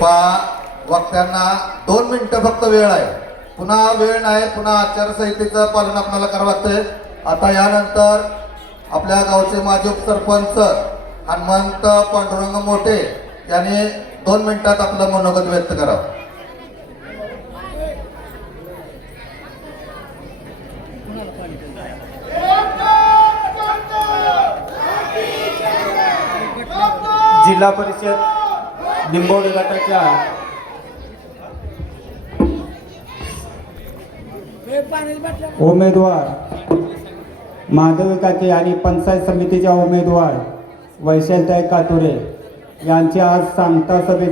कृपा वक्त्यांना दोन मिनिटं फक्त वेळ आहे. पुन्हा वेळ नाही पुन्हा आचारसंहितेचं पालन आपल्याला करावं लागतंय. आता यानंतर आपल्या गावचे माजी उपसरपंच हनुमंत पांडुरंग मोठे यांनी दोन मिनिटात आपलं मनोगत व्यक्त करावं. जिल्हा परिषद लिंबोडे गटाच्या उमेदवार महाविकाचे आणि पंचायत समितीच्या उमेदवार वैशलताई कातुरे यांची आज सांगता सभेत